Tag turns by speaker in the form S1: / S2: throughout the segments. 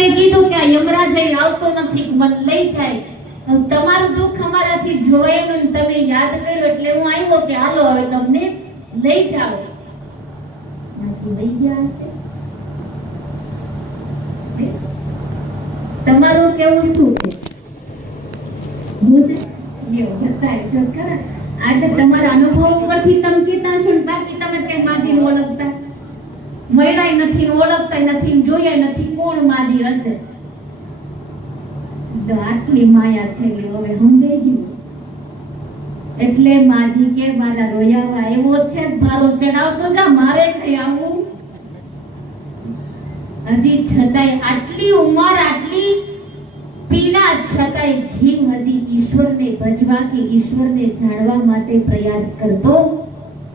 S1: તમે કીધું કે આ યમરાજ આવતો નથી મન લઈ જાય. તમારું દુઃખ અમારાથી જોવાયું તમે યાદ કર્યું એટલે હું આવ્યો કે હાલો, હવે તમને લઈ જાઓ. તમારું કેવું શું છે? હું. આજે તમારા અનુભવ ઉપરથી તમે કીધા છો ને બાકી તમે કઈ માજીને ઓળખતા મળ્યાય નથી ઓળખતા નથી જોયા નથી, કોણ માજી હશે? આટલી માયા છે હવે સમજાઈ ગયું. એટલે માજી કે, મારા રોયાવા, એવો છે જ મારો ચડાવતો જા, મારે કઈ આવું. હજી છતાંય આટલી ઉંમર, આટલી પીડા છતાંય જીવ હજી ઈશ્વરને ભજવા કે ઈશ્વરને જાણવા માટે પ્રયાસ કરતો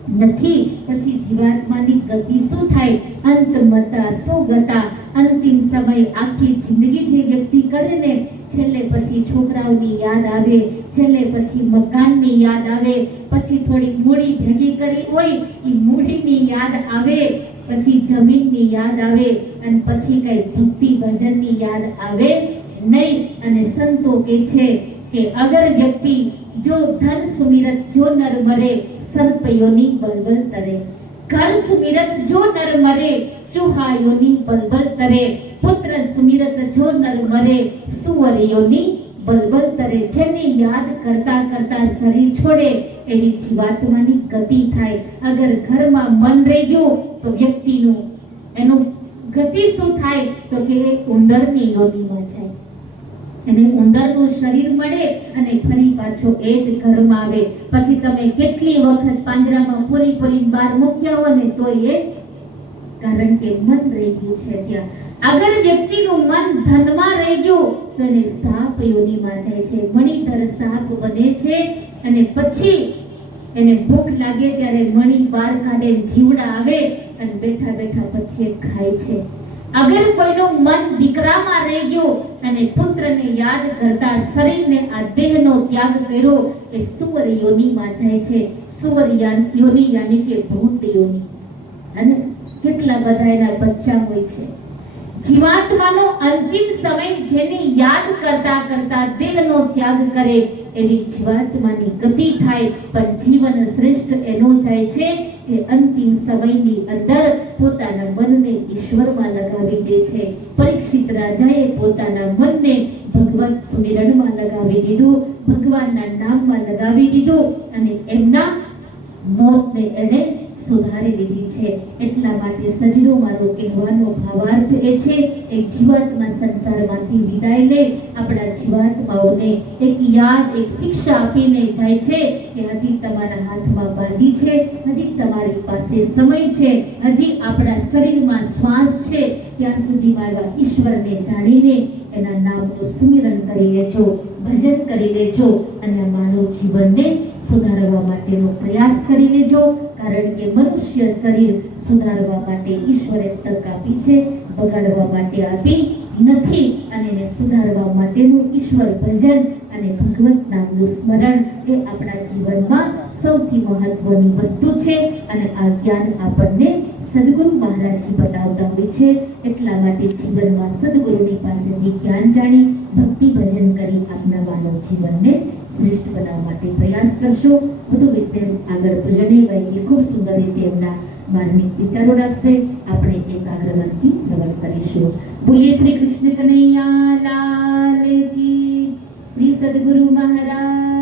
S1: નથી. પછી જીવાત્માની ગતિ શું થાય? અંતમતા સુગતા અંતિમ સમય આખી જિંદગી જે વ્યક્તિ કરે ને, છેલ્લે પછી છોકરાઓની યાદ આવે, છેલ્લે પછી મકાનની યાદ આવે, પછી થોડી મૂડી ભેગી કરી હોય એ મૂડીની યાદ આવે, પછી જમીનની યાદ આવે, અને પછી કઈ ભક્તિ ભજનની યાદ આવે નહીં. અને સંતો કે છે કે અગર વ્યક્તિ જો ધન સુમિરત, જો નર મરે સર્પયોની બલબલ તરે. ઘર સુમિરત જો નર મરે, ચુહાયોની બલબલ તરે. પુત્ર સુમિરત જો નર મરે, સુવરિયોની બલબલ તરે. જેને યાદ કરતા કરતા શરીર છોડે એની જીવાત્માની ગતિ થાય. અગર ઘરમાં મન રહી ગયું તો વ્યક્તિનું એનું ગતિ શું થાય? તો કે ઉંદરની યોનીમાં જાય. અને ઉંદરનું શરીર પડે અને ફરી પાછો એ જ ઘરમાં આવે. પછી તમે કેટલી વખત પાંજરામાં પૂરી પૂરી બહાર મૂક્યા હો ને તો એ કારણ કે મન રહી ગયું છે ત્યાં. અગર વ્યક્તિનું મન ધનમાં રહી ગયું, તો એને સાપ યોનિમાં જાય છે. મણિધર સાપ બને છે અને પછી એને ભૂખ લાગે ત્યારે મણી બહાર કાઢે જીવડા આવે અને બેઠા બેઠા પછી એ ખાય છે. અગર કોઈનું મન દીકરામાં રહી ગયું અને પુત્રને યાદ કરતા શરીરને આ દેહનો ત્યાગ કર્યો, એ સુવર યોનીમાં જાય છે. સુવર યોની યાની કે ભૂત યોની. અને કેટલા બધા એના બચ્ચા હોય છે. જીવાત્માનો અંતિમ સમય જેને યાદ કરતા કરતા દેહનો ત્યાગ કરે, એવી જીવાત્માની ગતિ થાય, પણ જીવન શ્રેષ્ઠ એનો જાય છે કે અંતિમ સમયની અંદર પોતાના મનને ઈશ્વરમાં દે છે, પરીક્ષિત રાજાએ પોતાના મનને ભગવત સુમિરણમાં લગાવી દીધું, ભગવાનના નામમાં લગાવી દીધું અને એમના મોતને એણે સુધારી લીધી છે. એટલા માટે સજનો મારો કહેવાનો ભાવાર્થ એ છે, એક જીવાત્મા સંસારમાંથી વિદાય લે, આપણા જીવાત્માઓને એક યાદ, એક શિક્ષા આપીને જાય છે કે હજી તમારા હાથમાં બાજી છે, હજી તમારી પાસે સમય છે, હજી આપણા શરીરમાં શ્વાસ છે. ત્યાં સુધીમાં એવા ઈશ્વરને જાણીને એના નામનું સુમિરન કરી લેજો, ભજન કરી લેજો અને માનવ જીવનને સુધારવા માટેનો પ્રયાસ કરી લેજો. કારણ કે મનુષ્ય શરીર સુધારવા માટે ઈશ્વરે તક આપી છે, બગાડવા માટે આપી નથી અને એને સુધારવા માટેનું ઈશ્વર ભજન અને ભગવત નામનું સ્મરણ એ આપણા જીવનમાં સૌથી મહત્વની વસ્તુ છે અને આ જ્ઞાન આપણને સદગુરુ મહારાજજી બતાવતા હોય છે. એટલા માટે જીવનમાં સદગુરુની પાસેથી જ્ઞાન જાણી, ભક્તિ ભજન કરી આપના માનવ જીવનને શ્રેષ્ઠ બનાવવા માટે પ્રયાસ કરશો. વધુ વિશેષ આગળ સુંદર રીતે એમના માર્મિક વિચારો રાખશે. આપણે એકાગ્ર મનથી શ્રવણ કરીશું. બોલીએ શ્રી કૃષ્ણ કનૈયા લાલ કી શ્રી સદગુરુ મહારાજ.